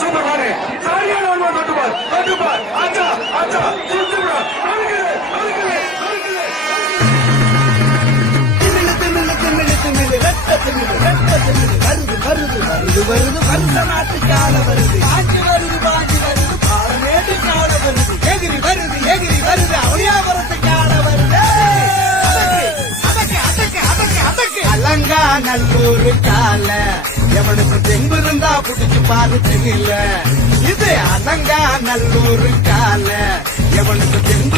super மாடு சரியான ஒன்று தொட்டுப்பார் ஆச்சா வருது வந்த நாட்டு கால வருது பாஞ்சு வருது பாலமேட்டு கால வருது எகிரி வருது அவளியாபுரத்து கால வருது அதக்கு அலங்கா நல்லூர் கால எவனுக்கு தெம்பு இருந்தா புடிச்சு பாருச்சு இல்ல இது அலங்கா நல்லூர் கால எவனுக்கு தெம்பு